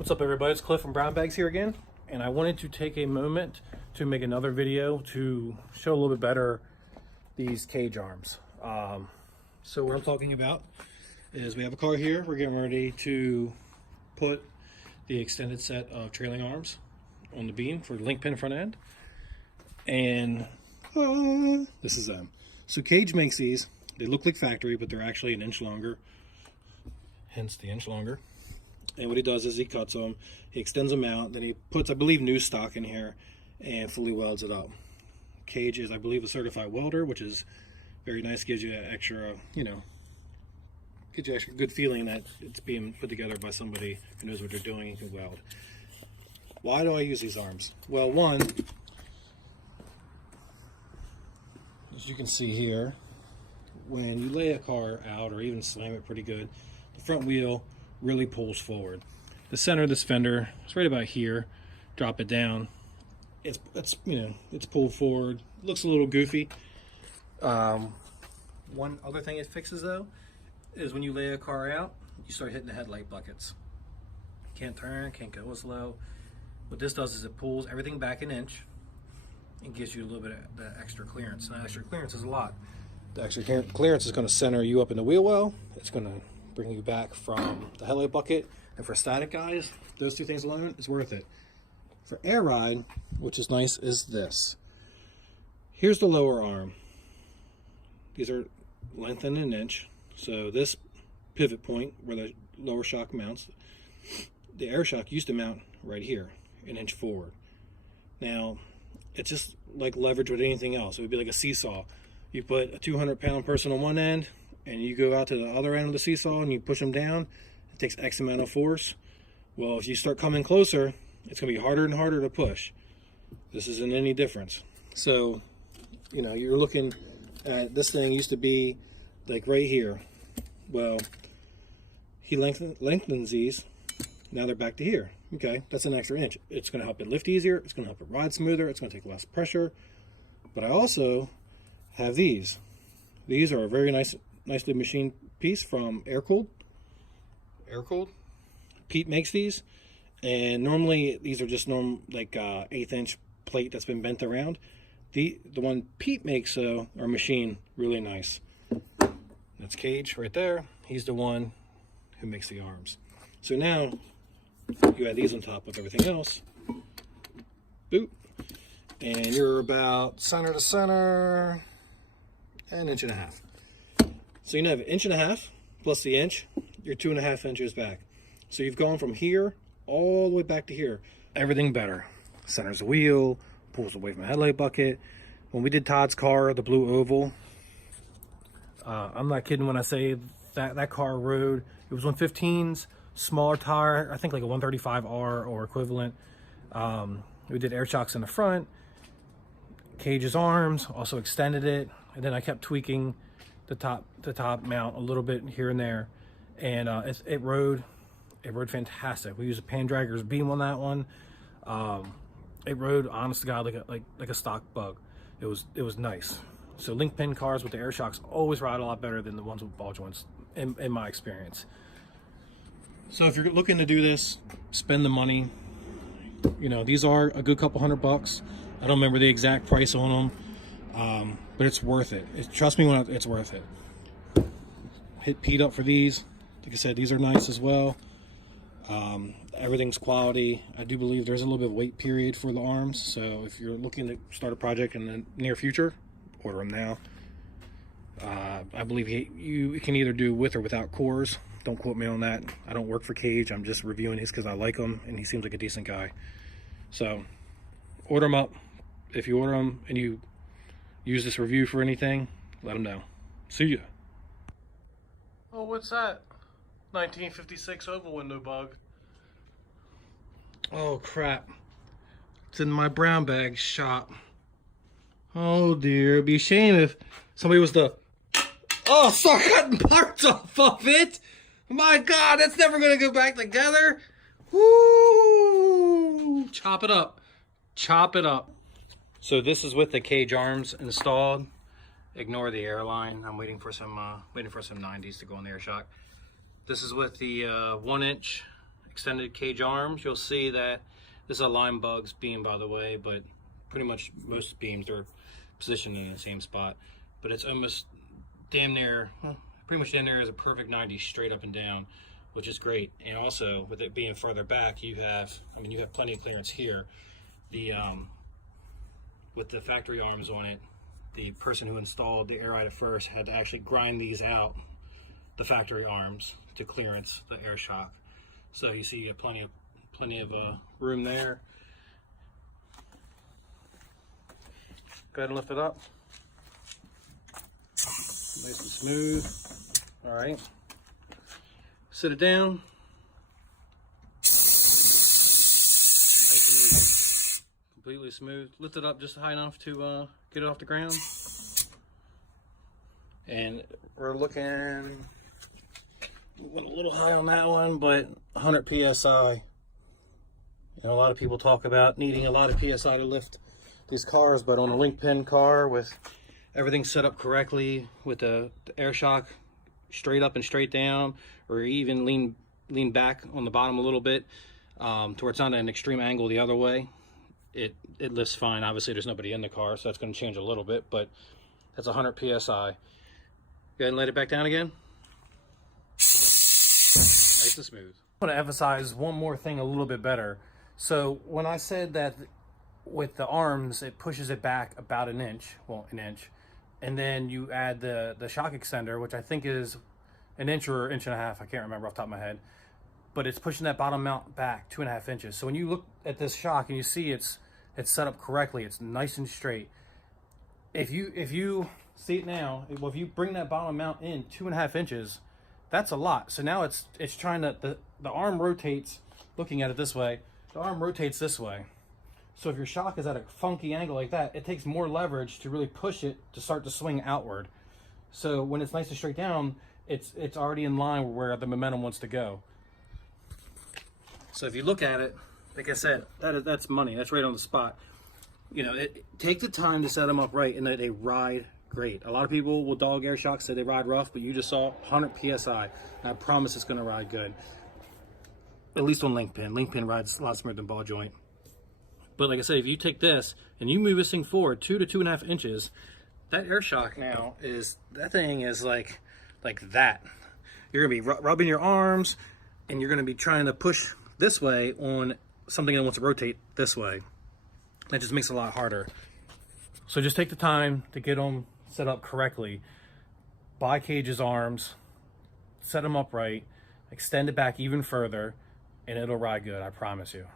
What's up, everybody? It's Cliff from Brown Bags here again, and I wanted to take a moment to make another video to show a little bit better these cage arms. So what I'm talking about is we have a car here. We're getting ready to put the extended set of trailing arms on the beam for the link pin front end, and this is them. So Cage makes these. They look like factory, but they're actually an inch longer, hence the inch longer. And what he does is he cuts them, he extends them out, then he puts, I believe, new stock in here and fully welds it up. Cage is, I believe, a certified welder, which is very nice. Gives you an extra, gives you extra good feeling that it's being put together by somebody who knows what they're doing and can weld. Why do I use these arms? Well, one, as you can see here, when you lay a car out or even slam it pretty good, the front wheel really pulls forward. The center of this fender is right about here. Drop it down. It's pulled forward. Looks a little goofy. One other thing it fixes though is when you lay a car out, you start hitting the headlight buckets. Can't turn, can't go as low. What this does is it pulls everything back an inch and gives you a little bit of that extra clearance. Now, extra clearance is a lot. The extra clearance is going to center you up in the wheel well. It's going to bring you back from the headlight bucket, and for static guys, those two things alone is worth it. For air ride, which is nice, is this. Here's the lower arm. These are lengthened an inch, so this pivot point where the lower shock mounts, the air shock used to mount right here, an inch forward. Now, it's just like leverage with anything else. It would be like a seesaw. You put a 200-pound person on one end, and you go out to the other end of the seesaw and you push them down. It takes X amount of force. Well, if you start coming closer, it's going to be harder and harder to push. This isn't any difference. So, you're looking at this thing used to be like right here. Well, he lengthens these. Now they're back to here. Okay, that's an extra inch. It's going to help it lift easier. It's going to help it ride smoother. It's going to take less pressure. But I also have these. These are a very nicely machined piece from aircooled. Pete makes these, and normally these are just like 1/8 inch plate that's been bent around. The one Pete makes are machined really nice. That's Cage right there. He's the one who makes the arms. So now you add these on top with everything else. Boop. And you're about center to center, an inch and a half. So you have an inch and a half plus the inch, you're 2.5 inches back. So you've gone from here all the way back to here. Everything better. Centers the wheel, pulls away from the headlight bucket. When we did Todd's car, the blue oval, I'm not kidding when I say that car rode, it was 115s, smaller tire, I think like a 135R or equivalent. We did air shocks in the front, Cage's arms, also extended it, and then I kept tweaking the top mount a little bit here and there, and it rode fantastic. We used a pan dragger's beam on that one. It rode, honest to God, like a stock bug. It was nice. So link pin cars with the air shocks always ride a lot better than the ones with ball joints, in my experience. So if you're looking to do this, spend the money. These are a good couple $100. I don't remember the exact price on them. But it's worth it. Trust me when it's worth it. Hit Pete up for these. Like I said, these are nice as well. Everything's quality. I do believe there's a little bit of wait period for the arms. So if you're looking to start a project in the near future, order them now. I believe you can either do with or without cores. Don't quote me on that. I don't work for Cage. I'm just reviewing these because I like him and he seems like a decent guy. So order them up. If you order them and you use this review for anything, let them know. See ya. Oh, what's that? 1956 oval window bug. Oh, crap. It's in my brown bag shop. Oh, dear. It'd be a shame if somebody was to... Oh, start cutting parts off of it. My God, that's never going to go back together. Woo! Chop it up. Chop it up. So this is with the Cage arms installed. Ignore the airline. I'm waiting for some 90s to go on the air shock. This is with the 1 inch extended cage arms, you'll see that this is a lime bugs beam, by the way, but pretty much most beams are positioned in the same spot. But it's almost damn near, pretty much damn near as a perfect 90 straight up and down, which is great. And also with it being further back, you have plenty of clearance here. The with the factory arms on it, the person who installed the air ride at first had to actually grind these out, the factory arms, to clearance the air shock. So you see you have plenty of room there. Go ahead and lift it up. Nice and smooth. All right. Sit it down. Nice and easy. Completely smooth. Lift it up just high enough to get it off the ground. And we're looking, went a little high on that one, but 100 psi. You know, a lot of people talk about needing a lot of psi to lift these cars, but on a link pin car with everything set up correctly, with the air shock straight up and straight down, or even lean back on the bottom a little bit, to where it's not at an extreme angle the other way, it lifts fine. Obviously there's nobody in the car, so that's going to change a little bit, but that's 100 psi. Go ahead and let it back down again. Nice and smooth. I want to emphasize one more thing a little bit better. So when I said that with the arms, it pushes it back about an inch, well, an inch, and then you add the shock extender, which I think is an inch or inch and a half, I can't remember off the top of my head, but it's pushing that bottom mount back 2.5 inches. So when you look at this shock and you see it's set up correctly, it's nice and straight. If you see it now, well, if you bring that bottom mount in 2.5 inches, that's a lot. So now it's trying to, the arm rotates, looking at it this way, the arm rotates this way. So if your shock is at a funky angle like that, it takes more leverage to really push it to start to swing outward. So when it's nice and straight down, it's already in line where the momentum wants to go. So if you look at it, like I said, that's money. That's right on the spot. You know, take the time to set them up right, and that they ride great. A lot of people will dog air shocks, say they ride rough, but you just saw 100 psi. And I promise it's going to ride good. At least on link pin. Link pin rides a lot smoother than ball joint. But like I said, if you take this and you move this thing forward 2 to 2.5 inches, that air shock now that thing is like that. You're gonna be rubbing your arms, and you're gonna be trying to push this way on something that wants to rotate this way. That just makes it a lot harder. So just take the time to get them set up correctly. Buy Cage's arms, set them up right, extend it back even further, and it'll ride good, I promise you.